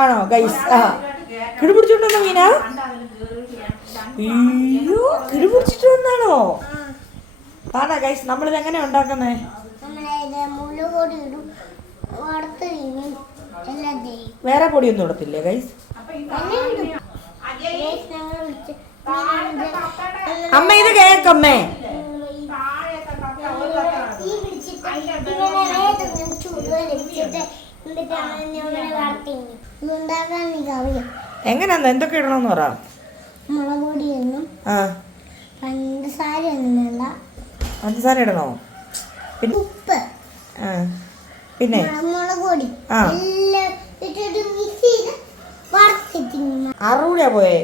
ആണോ ഗൈസ്? ആ കിടു പിടിച്ചോണ്ടോ മീന? അയ്യോ കിടു പിടിച്ചിട്ട് വന്നാണോ? ആണോ ഗൈസ്? നമ്മളിത് എങ്ങനെയാ ഉണ്ടാക്കുന്നേ? വേറെ പൊടിയൊന്നും ഇടത്തില്ലേ ഗൈസ്? അമ്മ ഇത് കേക്കമ്മേ. എങ്ങനെയാ എന്തൊക്കെ ഇടണമെന്ന് പറ. മുളക് പൊടിയൊന്നും പഞ്ചസാര ഒന്നും വേണ്ട. പഞ്ചസാര ഇടണോ? പിന്നെ ഉപ്പ്, പിന്നെ മുളക് പൊടി എല്ലാം ഇട്ടിട്ട് മിക്സ് ചെയ്ത് വറുത്തിട്ടിങ്ങനെ. ആറുകൂടിയാ പോയേ?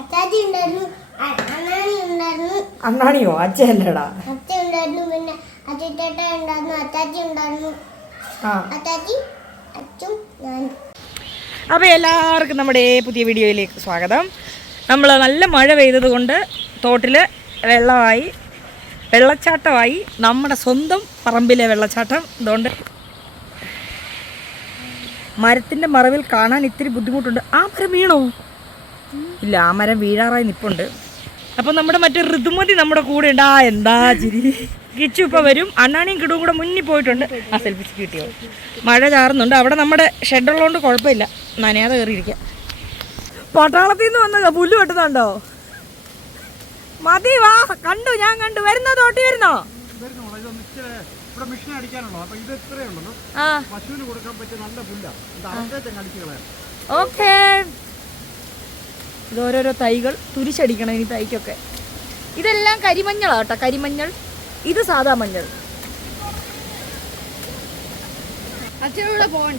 അച്ചാച്ചി ഉണ്ടായിരുന്നു, അണ്ണാണി ഉണ്ടായിരുന്നു. അണ്ണാണിയോ? അച്ഛല്ലടാ. അച്ഛ ഉണ്ടായിരുന്നു, പിന്നെ അച്ഛേട്ട ഉണ്ടായിരുന്നു, അച്ചാച്ചി ഉണ്ടായിരുന്നു. അച്ചാച്ചി അച്ഛൻ ഞാൻ. അപ്പോൾ എല്ലാവർക്കും നമ്മുടെ പുതിയ വീഡിയോയിലേക്ക് സ്വാഗതം. നമ്മൾ നല്ല മഴ പെയ്തത് കൊണ്ട് തോട്ടിൽ വെള്ളമായി, വെള്ളച്ചാട്ടമായി. നമ്മുടെ സ്വന്തം പറമ്പിലെ വെള്ളച്ചാട്ടം. അതുകൊണ്ട് മരത്തിൻ്റെ മറവിൽ കാണാൻ ഇത്തിരി ബുദ്ധിമുട്ടുണ്ട്. ആ മരം വീണോ? ഇല്ല, ആ മരം വീഴാറായി നിൽപ്പുണ്ട്. അപ്പോൾ നമ്മുടെ മറ്റേ ഋതുമതി നമ്മുടെ കൂടെ ഉണ്ട്. എന്താ ചിരി. കിച്ചു ഇപ്പോൾ വരും. അണ്ണാണിയും കിടുവും കൂടെ മുന്നിൽ പോയിട്ടുണ്ട്. ആ സെൽഫിച്ച് കിട്ടിയോ? മഴ ചാറുന്നുണ്ട്. അവിടെ നമ്മുടെ ഷെഡുള്ളതുകൊണ്ട് കുഴപ്പമില്ല, നനയാതെ കയറിയിരിക്കാം. പട്ടാളത്തിൽ നിന്ന് വന്ന പുല്ല് വെട്ടുന്നുണ്ടോ? മതി വാ, കണ്ടു, ഞാൻ കണ്ടു. വരുന്നോ? തോട്ടി വരുന്നോ? ഓക്കേ. ഇതോരോരോ തൈകൾ തുരിശടിക്കണം ഇനി തൈക്കൊക്കെ. ഇതെല്ലാം കരിമഞ്ഞളാ കേട്ടോ, കരിമഞ്ഞൾ. ഇത് സാധാ മഞ്ഞൾ.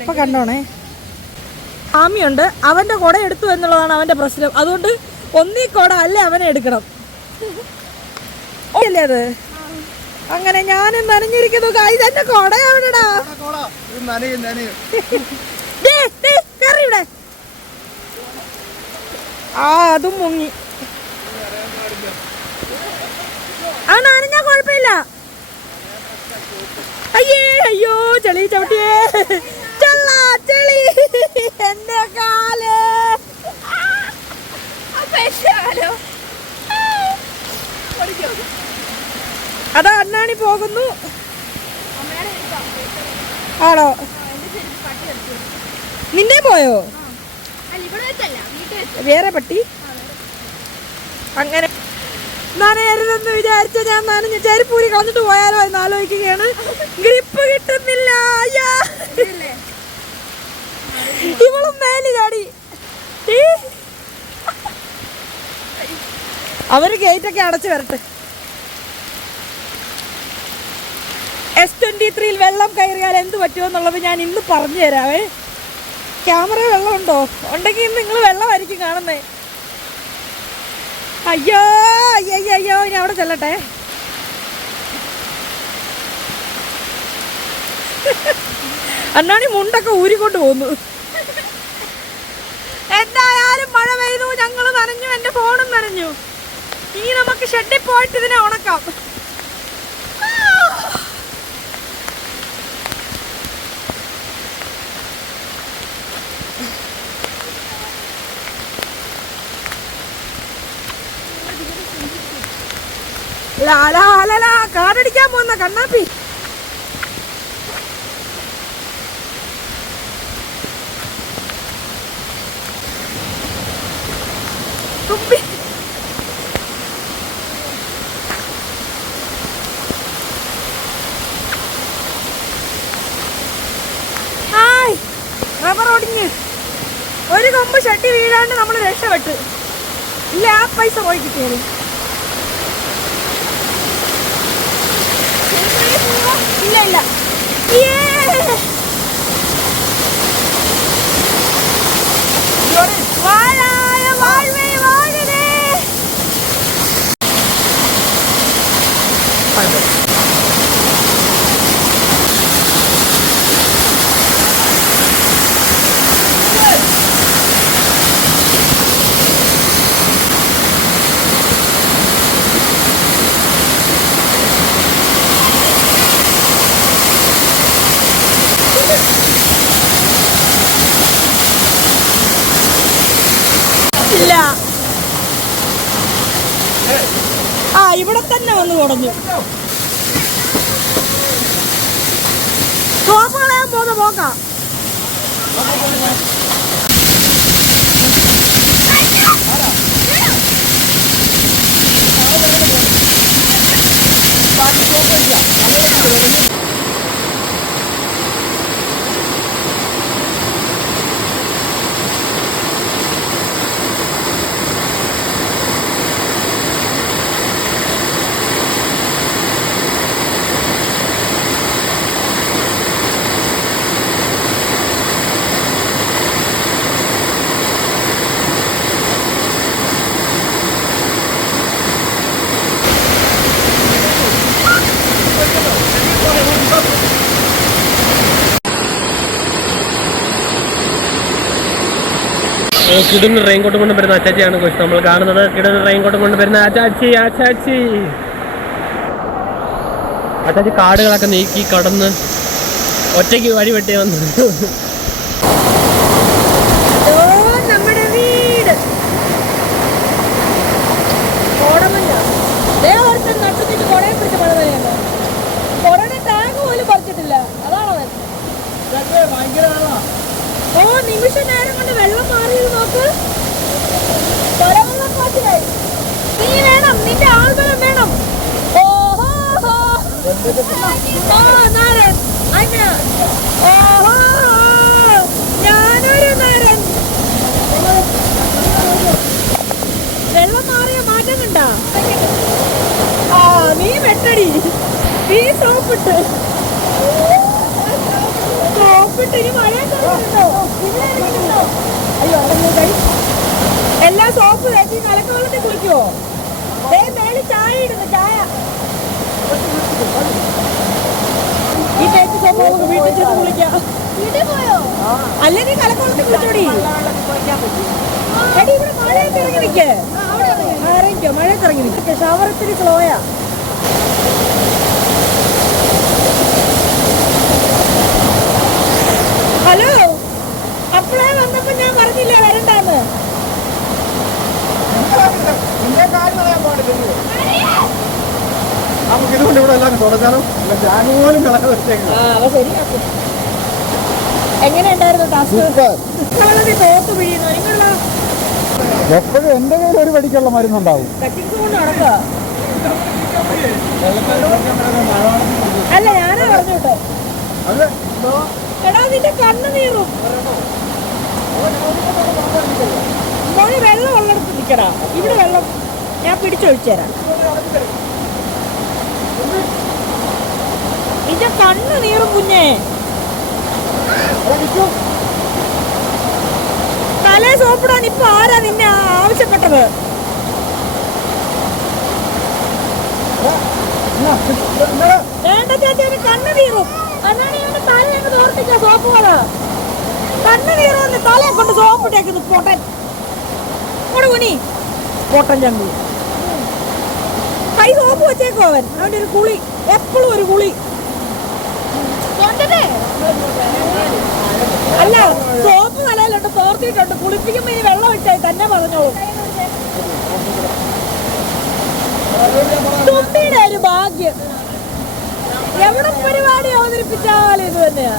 അപ്പൊ കണ്ടോണേ, ആമിയുണ്ട്. അവന്റെ കുട എടുത്തു എന്നുള്ളതാണ് അവന്റെ പ്രശ്നം. അതുകൊണ്ട് ഒന്നീ കുട അല്ലേ അവനെ എടുക്കണം. അല്ലേ അത്? അങ്ങനെ ഞാനും നനഞ്ഞിരിക്കുന്നു. ഇതെന്നെ കുടയാവണടാ. ആ അതും മുങ്ങി. ആ നനഞ്ഞാ കുഴപ്പമില്ല. അയ്യേ അയ്യോ, ചെളി ചവിട്ടിയേ. ചെളി എന്റെ കാല്. അതാ അണ്ണാണി പോകുന്നു. ആണോ? നിന്നെ പോയോ? വേറെ പട്ടി. അങ്ങനെ നനയരുതെന്ന് വിചാരിച്ച ഞാൻ നനഞ്ഞ ചെരുപ്പൂരി കളഞ്ഞിട്ട് പോയാലോ എന്ന് ആലോചിക്കുകയാണ്. ഗ്രിപ്പ് കിട്ടുന്നില്ല. ഇവളും മേല് ചാടി. അവര് ഗേറ്റൊക്കെ അടച്ചു വരട്ടെ. S23 വെള്ളം കയറിയാൽ എന്ത് പറ്റുമെന്നുള്ളത് ഞാൻ ഇന്ന് പറഞ്ഞു തരാവേ. ക്യാമറ വെള്ളം ഉണ്ടോ? ഉണ്ടെങ്കിൽ ഇന്ന് നിങ്ങൾ വെള്ളമായിരിക്കും കാണുന്നേ. അയ്യോ അയ്യോ അയ്യോ, ഇനി അവിടെ ചെല്ലട്ടെ. അണ്ണാണി മുണ്ടൊക്കെ ഊരിക്കൊണ്ട് പോന്നു. എന്തായാലും മഴ പെയ്തു, ഞങ്ങൾ നനഞ്ഞു, എന്റെ ഫോണും നനഞ്ഞു. ഇനി നമുക്ക് ഷെഡിൽ പോയിട്ട് ഇതിനെ ഉണക്കാം. കാറടിക്കാൻ പോകുന്ന കണ്ണാപ്പി. തുമ്പി റബ്ബർ ഒടിഞ്ഞ് ഒരു കൊമ്പ് ഷട്ടി വീഴാണ്ട് നമ്മൾ രക്ഷപ്പെട്ടു. ഇല്ല, ആ പൈസ പോയി കിട്ടിയത്. ഇല്ല ഇല്ല. വാഴായ വാഴവേ വാഴവേ. ഇവിടെ തന്നെ വന്ന് കുടഞ്ഞു. സോപ്പ് കളയാൻ പോകുന്ന പോക്കാം. കിടന്ന് റെയിൻകോട്ട് കൊണ്ട് വരുന്ന അച്ചാച്ചിയാണ് കൊച്ചു നമ്മൾ കാണുന്നത്. കിടന്ന് റെയിൻകോട്ട് കൊണ്ട് വരുന്ന അച്ചാച്ചി. അച്ചാച്ചി കാടുകളൊക്കെ നീക്കി കടന്ന് ഒറ്റയ്ക്ക് വഴി വെട്ടി വന്നു. നമ്മുടെ വീട് നട്ടുത്തിട്ട് കൊടയെ പിടിച്ച് മഴ പെയ്യല്ലോ. കൊടയുടെ ടാങ്ക് പോലും പറിച്ചിട്ടില്ല. അതാണോ ഓ നിമിഷ നേരം കൊണ്ട് വെള്ളം മാറിയത് നോക്ക്. നീ വേണം, നിന്റെ ആൾബലം വേണം. ഞാനൊരു നേരം വെള്ളം മാറിയ മാറ്റം കണ്ട. നീ വെട്ടടി, നീ സോപ്പിട്ട് ഇനി മഴ അയ്യോ എല്ലാ സോപ്പ് തേച്ച് കലക്കവെള്ളത്തിൽ കുളിക്കുവോ? മേളിൽ ചായ ഇടുന്നു. ചായ ഈ തേച്ച് സോപ്പ് നമുക്ക് വീട്ടിൽ ചെന്ന് കുളിക്കാം. അല്ലെങ്കിൽ കലക്കവെള്ളത്തിൽ കുളിച്ചോടി. എടി ഇവിടെ മഴയൊക്കെ ഇറങ്ങി നിൽക്കേ. ഇറങ്ങിക്കോ, മഴയൊക്കെ ഇറങ്ങി നിൽക്കേ. ഷവറത്തിന് സ്ലോയാ. ഹലോ, അപ്പളേ വന്നപ്പോ ഞാൻ പറഞ്ഞില്ല വരണ്ടാന്ന്. എങ്ങനെ ഉണ്ടായിരുന്നു ടാസ്ക്? തോത്ത് പിഴിയുന്നു. നിങ്ങളുടെ എപ്പോഴും എന്റെ കയ്യിൽ ഒരു പടിക്കുള്ള മരുന്നുണ്ടാവും. നടക്കുക. അല്ല, ഞാനാ പറഞ്ഞോട്ടെ. എടാ നിന്റെ കണ്ണ് നീറും. മോനെ വെള്ളം ഉള്ളിടത്ത് നിൽക്കടാ. ഇവിടെ വെള്ളം ഞാൻ പിടിച്ചൊഴിച്ചു തരാം. നിന്റെ കണ്ണ് നീറും കുഞ്ഞേ. തലേ സോപ്പിടാൻ ഇപ്പൊ ആരാ നിന്നെ ആവശ്യപ്പെട്ടത്? വേണ്ട ചേച്ചി, കണ്ണ് നീറും. അല്ലാണ്ട് തല ഞങ്ങൾ തോർത്തിക്ക സോപ്പ് പോലെ. കണ്ണ് നീറുമെന്ന് തലയെ കൊണ്ട് സോപ്പിട്ടേക്കുന്നു പൊട്ടൻ. കുനി പൊട്ടൻ ചങ്കു. കൈ സോപ്പ് വെച്ചേക്കോ അവൻ. അവൻ്റെ ഒരു കുളി, എപ്പോഴും ഒരു കുളി. അല്ല, സോപ്പ് തലയിലുണ്ട്, തോർത്തിയിട്ടുണ്ട്. കുളിപ്പിക്കുമ്പോ ഇനി വെള്ളം വെച്ചാൽ തന്നെ പറഞ്ഞോളൂ. തുമ്പിയുടെ ഒരു ഭാഗ്യം. എവിടെ പരിപാടി അവതരിപ്പിച്ചാലും ഇത് തന്നെയാ.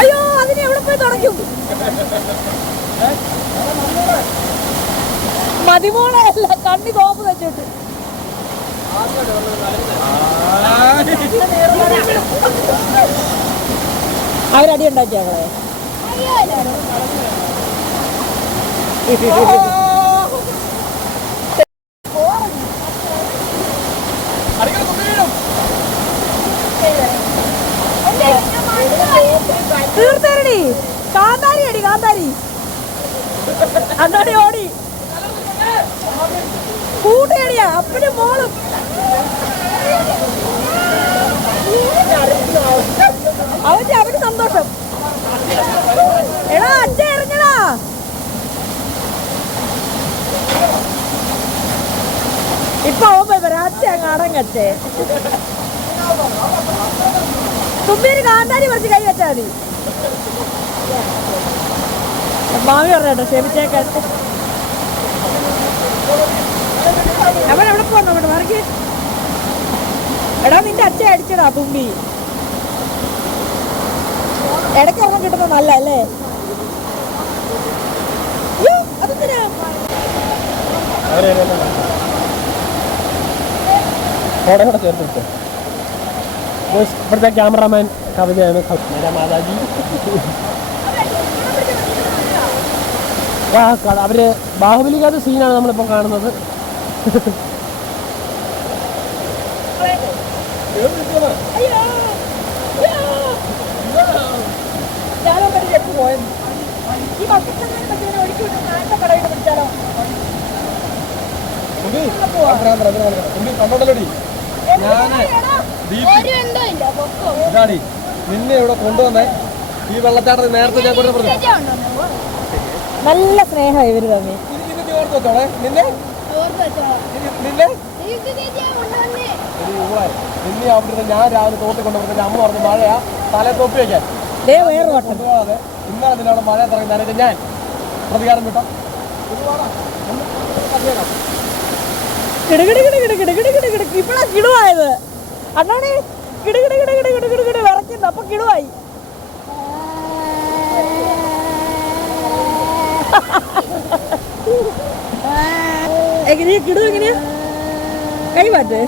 അയ്യോ, അതിന് എവിടെ പോയി തുടയ്ക്കും? മതിമോളല്ല, കണ്ണി കോപ്പ് വെച്ചിട്ട്. അവരടി ഉണ്ടാക്കിയ അവളെ. തീർത്തേരടി. കാന്താരി അടി, കാന്താരി. അന്നോടി ഓടി കൂട്ടിയടിയാ. അപ്പനും മോളും അവന് സന്തോഷം. എടാ അച്ഛ ഇറങ്ങടാ. ഇപ്പൊ അച്ഛ അങ്ങ് അടങ്ങച്ചേ. തുമ്പിയൊരു കാന്താരി പറിച്ച് കൈ വെച്ചാ മതി. മാമി പറഞ്ഞോ ക്ഷമിച്ചേക്കാൻ. അവൻ എവിടെ പോന്നു അവിടെ മറിക്ക്. എടാ നിന്റെ അച്ഛൻ അടിച്ചടാ തുമ്പി. ഇടയ്ക്ക് ഒരെണ്ണം കിട്ടുന്നത് നല്ല അല്ലേ? അതെന്തിനാ ചേർത്തിട്ട് ഇവിടുത്തെ ക്യാമറാമാൻ കവിതയാണ് മാതാജി. അവര് ബാഹുബലിക്കാത്ത സീനാണ് നമ്മളിപ്പം കാണുന്നത്. ഇതാടി നിന്നെ ഇവിടെ കൊണ്ടുവന്നേ ഈ വെള്ളച്ചാട്ടത്തിൽ നേരത്തെ ഞാൻ പറഞ്ഞു. നല്ല സ്നേഹമായി ഇവര് തമ്മിൽ. ഓർത്തോളെ നിന്നെ നിന്നെ നിന്നെ അവിടെ ഞാൻ രാവിലെ തോട്ടി കൊണ്ടുവന്നിട്ട് അമ്മ പറഞ്ഞു മഴയാ തലേ തൊപ്പി വയ്ക്കാൻ. ഇന്നലെ നിന്നവിടെ മഴ തുടങ്ങി നനഞ്ഞ ഞാൻ പ്രതികാരം വിട്ടോ. ഇപ്പഴാ കിടുവായത് അണ്ണാണി. കിടുകിടുകിടുകിടുകിടുകിടു വിറയ്ക്കുന്നു. അപ്പൊ കിടുവായി. എങ്ങനെയാ കിടു? എങ്ങനെയാ കൈ മാറ്റ്.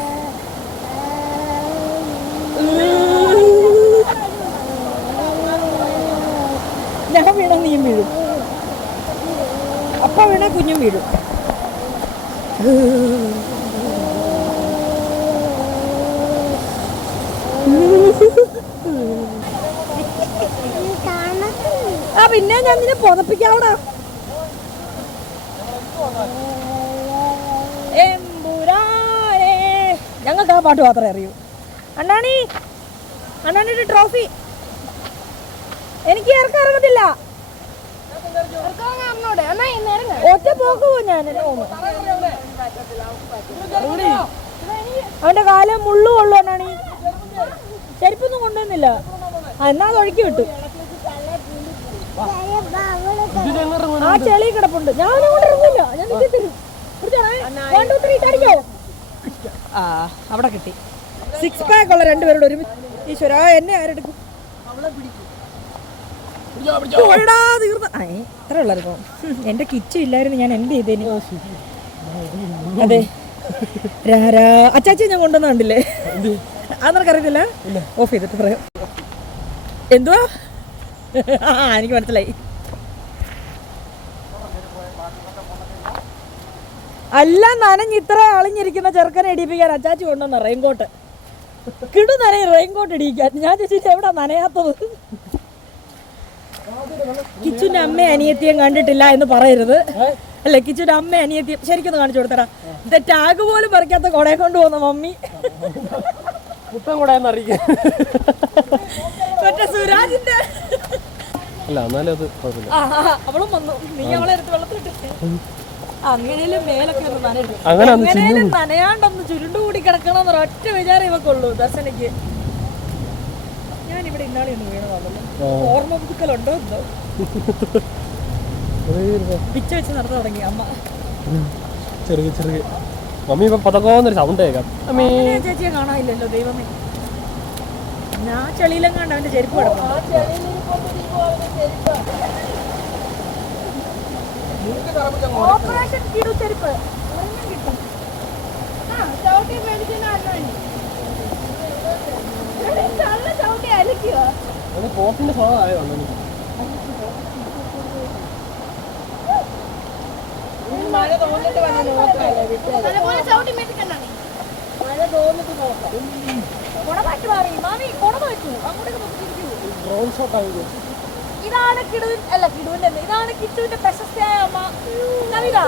ഞാൻ വീണ നീയും വീഴും. അപ്പ വീണ കുഞ്ഞും വീഴും. ആ പിന്നെ ഞാൻ നിന്നെ പൊതപ്പിക്കാവടാ. ഞങ്ങൾക്ക് ആ പാട്ട് മാത്രമേ അറിയൂ. അണ്ണാണി അണ്ണാണിയുടെ ട്രോഫി എനിക്ക് ഇറക്കത്തില്ല. ഒറ്റ പോക്ക് പോ. ഞാൻ അവന്റെ കാലം മുള്ളു കൊള്ളു. അണ്ണാണി ചെരുപ്പൊന്നും കൊണ്ടുവന്നില്ല. എന്നാ അത് ഒഴുക്കി വിട്ടു. ആ ചെളി കിടപ്പുണ്ട്. ഞാൻ അങ്ങോട്ട് ഇറങ്ങില്ല. ഞാൻ തരും. ആ അവിടെ കിട്ടി. 6 പാക്ക് ഉള്ള രണ്ടുപേരോട് ഒരുമിച്ച്. ഈശ്വര എന്നെ ആരെടുക്കും? തീർന്ന ഇത്ര ഉള്ളായിരുന്നു. എന്റെ കിച്ചു ഇല്ലായിരുന്നു. ഞാൻ എന്ത് ചെയ്തേന്? അതെ അച്ചാച്ചി ഞാൻ കൊണ്ടുവന്ന കണ്ടില്ലേ? അത് നിനക്കറിയത്തില്ല? ഓഫ് ചെയ്തിട്ട് പറയാം. എന്തുവാ? എനിക്ക് മനസ്സിലായി. അല്ല നനഞ്ഞ് ഇത്ര അളിഞ്ഞിരിക്കുന്ന ചെറുക്കനെ ഇടിപ്പിക്കാൻ അച്ചാച്ചി കൊണ്ടുവന്ന റെയിൻകോട്ട്. കിടു നനയും റെയിൻകോട്ട് ഇടിക്കാൻ. ഞാൻ ചോദിച്ചിട്ട് എവിടാ നനയാത്തത്? കിച്ചുവിന്റെ അമ്മയും അനിയത്തിയും കണ്ടിട്ടില്ല എന്ന് പറയരുത്. അല്ല കിച്ചുവിന്റെ അമ്മയും അനിയത്തിയും ശരിക്കൊന്ന് കാണിച്ചു കൊടുത്തടാ. ഇത് ടാഗ് പോലും പറിക്കാത്ത കൊടയെ കൊണ്ട് പോകുന്ന മമ്മി. മറ്റേ സുരാജിന്റെ അവളും വന്നു. നീ അവളെ എടുത്ത് വെള്ളത്തിലിട്ട് അങ്ങനെയും മേലൊക്കെ ഒന്ന് നനയിടും. അങ്ങനെയും നനയാണ്ടൊന്ന് ചുരുണ്ടുകൂടി കിടക്കണമെന്ന് ഒറ്റ വിചാരം ഇവക്കുള്ളൂ ദർശനയ്ക്ക്. ഞാനിവിടെ ഇന്നാളെ ഒന്ന് വീണതാണല്ലോ. ഓർമ്മ പുതുക്കലുണ്ടോ എന്തോ? പിച്ച വെച്ച് നടന്നു തുടങ്ങി അമ്മ. ചെറുകി ചെറുകി മമ്മി ഇപ്പൊ പതക്കോന്നൊരു സൗണ്ട് കേൾക്കാം. ചേച്ചിയെ കാണാനില്ലല്ലോ ദൈവമേ. ഞാൻ ചെളിയിലെങ്ങാണ്ട് അവന്റെ ചെരുപ്പ് കിടക്കും. ഓപ്പറേഷൻ കിടു ചെരുപ്പ് കിട്ടും. പോത്തിന്റെ സ്വഭാവമായതാണ്. മഴ തോന്നിട്ട് വന്നു നോക്കാം. മഴ തോന്നിട്ട് നോക്കാം. കൊട മാറ്റി മാറി മാമി. കൊട മാറ്റൂ. അങ്ങോട്ടേക്ക് നോക്കിയിരിക്കൂ. ഇതാണ് കിടുവിൻ അല്ല കിടുവിന്റെ ഇതാണ് കിച്ചുവിന്റെ പ്രശസ്തയായ അമ്മ നവിത.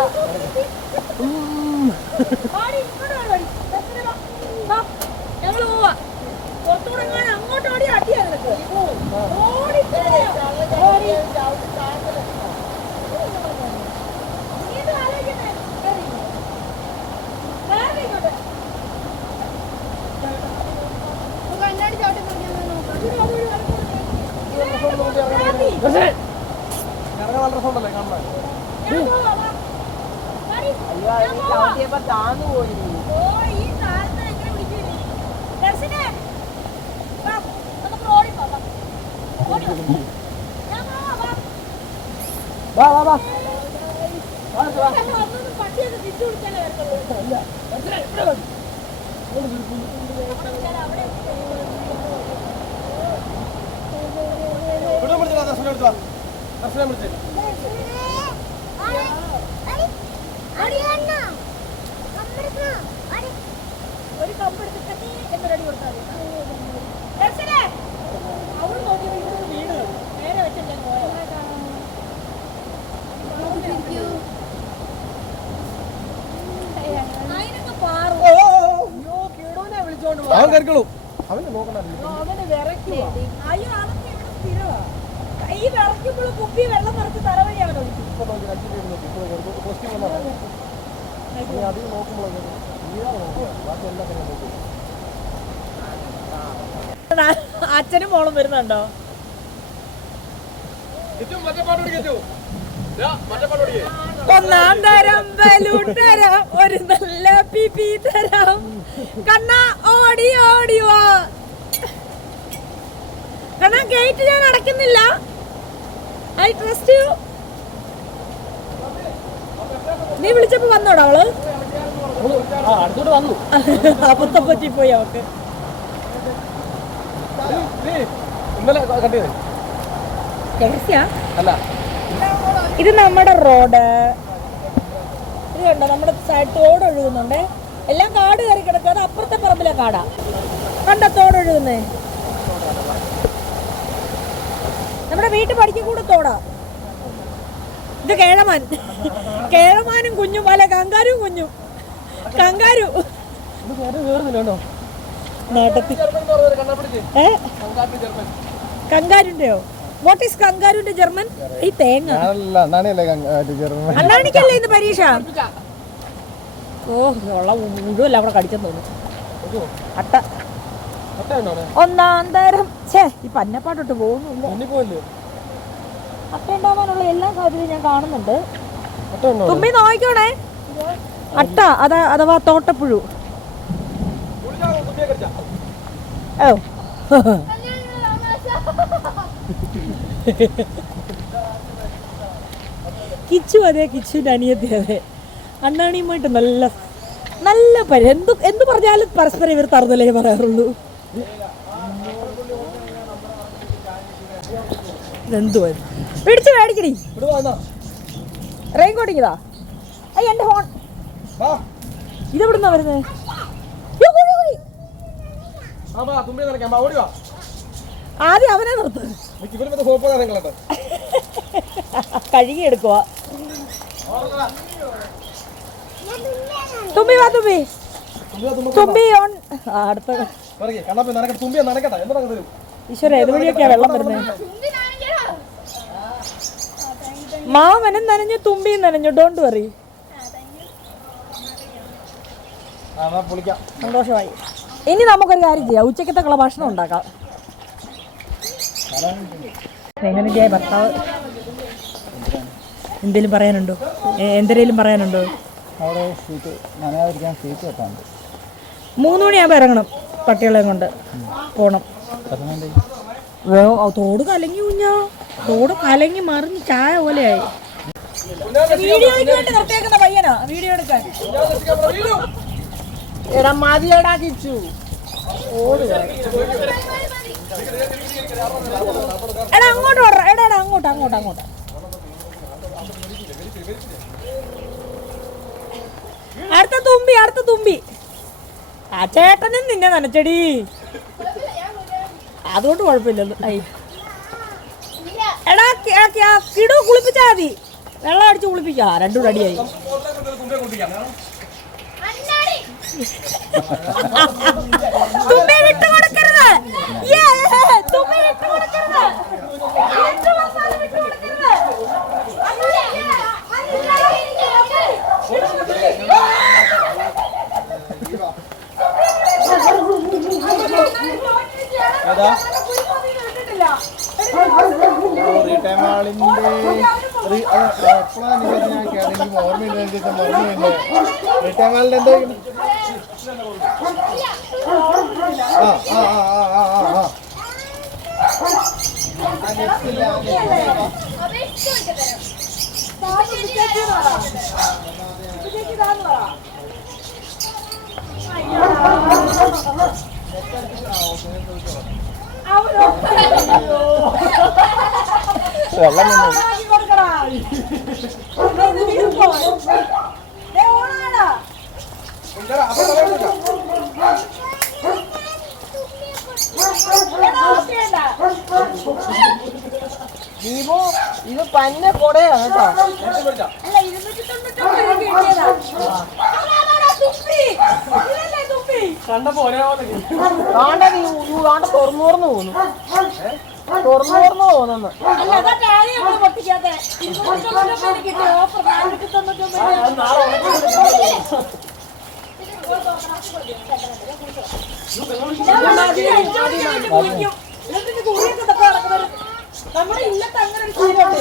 ഞങ്ങള് പോവാ. പുറത്തുകൂടെ അങ്ങോട്ട് ഓടി അടിയാ നിനക്ക്. നല്ല രസമുണ്ടല്ലേ കാണാൻ? വാ വാ വാ. ഇവിടെ വിളിച്ചാ ദർശനം എടുത്താ. ദർശനം വിളിച്ചേ. ഒരു കമ്പെടുത്തിട്ട് എന്നൊരടി കൊടുത്താൽ അവിടെ നോക്കിയപ്പോൾ വീട് നേരെ വെച്ചിട്ട് അവൻ കരുക്കളൂ. അവനെ നോക്കണ്ട. അവന് വിറയ്ക്കുവാ. അയ്യോ അതൊക്കെ ഇവിടെ സ്ഥിരവാ. ഈ വിറയ്ക്കുമ്പോൾ കുപ്പി വെള്ളം നിറച്ച് തലവഴി അവൻ ഒഴിക്കും. അധികം നോക്കുമ്പോൾ ബാക്കി എല്ലാ കാര്യം നോക്കും. അച്ഛനും മോളും വരുന്നുണ്ടോ? ഒന്നാം തരം ബലൂൺ തരാം, ഒരു നല്ല പിപി തരാം, കണ്ണ ഓടി ഓടി വാ. കണ്ണ ഗേറ്റ് ഞാൻ അടയ്ക്കുന്നില്ല. I trust you. നീ വിളിച്ചപ്പോ വന്നോടാ അവള്? അടുത്തോട്ട് വന്നു. അബദ്ധം പറ്റിപ്പോയി അവക്ക്. ഇന്നലെ കണ്ടത് അല്ല. ഇത് നമ്മുടെ റോഡ്. ഇത് കണ്ടോ, നമ്മുടെ സൈഡ് തോട് ഒഴുകുന്നുണ്ട്. എല്ലാം കാട് കയറി കിടക്കുക. അത് അപ്പുറത്തെ പറമ്പിലെ കാടാ. കണ്ടോ തോട് ഒഴുകുന്നേ? നമ്മുടെ വീട്ടിൽ പഠിക്കും കൂടെ തോടാ. ഇത് കേഴമാൻ. കേഴമാനും കുഞ്ഞും അല്ല, കങ്കാരും കുഞ്ഞും. കങ്കാരു കങ്കാരുന്റെയോ? വാട്ട് ഈസ് കങ്കാരുന്റെ ജർമ്മൻ? ഈ തേങ്ങ അണ്ണാണിക്കല്ലേ ഇന്ന് പരീക്ഷ? ഓ ഉള്ള മുഴുവല്ല അവിടെ കടിച്ചെന്ന് തോന്നുന്നു. അട്ട ഒന്നാം തരം. ഛേ, ഈ പന്നപ്പാട്ടോട്ട് പോകുന്നില്ല. അട്ട ഉണ്ടാവാനുള്ള എല്ലാ സാധ്യതയും ഞാൻ കാണുന്നുണ്ട്. തുമ്പി നോക്കണേ. അട്ട അഥവാ തോട്ടപ്പുഴു. ഓ കിച്ചു അതെ, കിച്ചുവിന്റെ അനിയത്തി അതെ. അണ്ണാണിയുമായിട്ട് നല്ല നല്ല എന്തു പറഞ്ഞാലും പരസ്പരം ഇവർ തറുതലേ പറയാറുള്ളൂ. ഇതെന്തുവാ പിടിച്ചു മേടിക്കടി. റെയിൻ കോട്ടിങ്ങതാ. അയ്യ എന്റെ ഫോൺ ഇതെവിടുന്നാ വരുന്നത്? ആദ്യം അവനെ നിർത്ത്. കഴുകി എടുക്കുക. തുമ്പി വാ, തുമ്പി തുമ്പി ഓൺ. അടുത്ത ഈശ്വര ഏതുവഴിയൊക്കെയാ വെള്ളം വരുന്നത്? മാവനും നനഞ്ഞു, തുമ്പിയും നനഞ്ഞു. Don't worry. സന്തോഷമായി. ഇനി നമുക്കൊരു കാര്യം ചെയ്യാം, ഉച്ചക്കത്തെ ഭക്ഷണം ഉണ്ടാക്കാം. എങ്ങനെയൊക്കെയാ ഭർത്താവ്? എന്തേലും പറയാനുണ്ടോ? എന്തെങ്കിലും പറയാനുണ്ടോ? 3 മണിയാകുമ്പോൾ ഇറങ്ങണം. പട്ടികളെ കൊണ്ട് പോണം. തോട് കലങ്ങി കുഞ്ഞാ. തോട് കലങ്ങി മറിഞ്ഞ് ചായ പോലെയായി. വീഡിയോയ്ക്ക് വേണ്ടി നിർത്തിയേക്കുന്ന പയ്യനാ വീഡിയോ എടുക്കാൻ. എടാ മതിയടാ കിച്ചു. എടാ അങ്ങോട്ട് ഓട. എടാ അങ്ങോട്ട് അങ്ങോട്ട് അങ്ങോട്ട്. അടുത്ത തുമ്പി, അടുത്ത തുമ്പി. ആ ചേട്ടനും നിന്നെ നനച്ചടി. അതുകൊണ്ട് കുഴപ്പമില്ലല്ലോ. എടാ കിടു കുളിപ്പിച്ചാ മതി. വെള്ളം അടിച്ച് കുളിപ്പിക്കാ. രണ്ടും അടിയായി. തുമ്പി വിട്ടു കൊടുക്കരുത്. തുമ്പി വിട്ടു കൊടുക്കരുത്. ടൈം പെരുന്നാളിന്റെ എപ്പോഴാണ് ഞാൻ കേട്ടെങ്കിൽ ഓർമ്മയില്ല മറന്നു റിട്ടേമാലിന്റെ എന്തെങ്കിലും ദീപു ഇത് പന്ന കൊടയാണ് കേട്ടോ. കണ്ടപ്പോ ഒരേ തുറന്നു പോകുന്നു തോന്നുന്നു. നമ്മുടെ ഇല്ലത്ത് അങ്ങനെ ഒരു ശീലമുണ്ട്.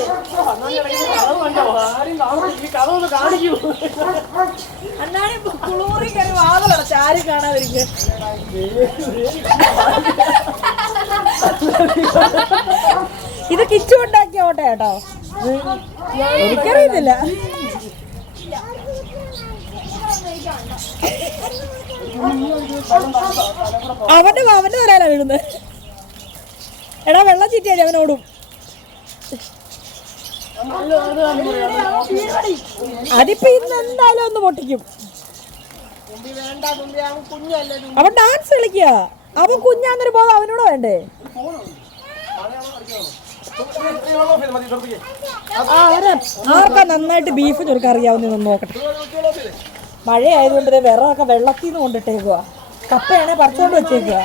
അന്നാണ് കുളൂറി കയറി വാതിലടച്ച് ആരും കാണാതിരിക്കുക. ഇത് കിച്ചു ഉണ്ടാക്കിയ ഓട്ട കേട്ടോ, എനിക്കറിയത്തില്ല. അവന്റെ വരാനാ വീഴുന്നത്. എടാ വെള്ളം ചീറ്റിയാടി അവനോടും. അതിപ്പോ ഇന്ന് എന്തായാലും ഒന്ന് പൊട്ടിക്കും. അവൻ ഡാൻസ് കളിക്കുക. അവൻ കുഞ്ഞാന്നൊരു ബോധം അവനോട് വേണ്ടേ? ആർക്കാ നന്നായിട്ട് ബീഫ് ചുരുക്കാൻ അറിയാവുന്ന നോക്കട്ടെ. മഴ ആയതുകൊണ്ട് വിറകൊക്കെ വെള്ളത്തിൽ നിന്ന് കൊണ്ടിട്ടേക്കുക. കപ്പയാണെ പറിച്ചോണ്ട് വെച്ചേക്കുക.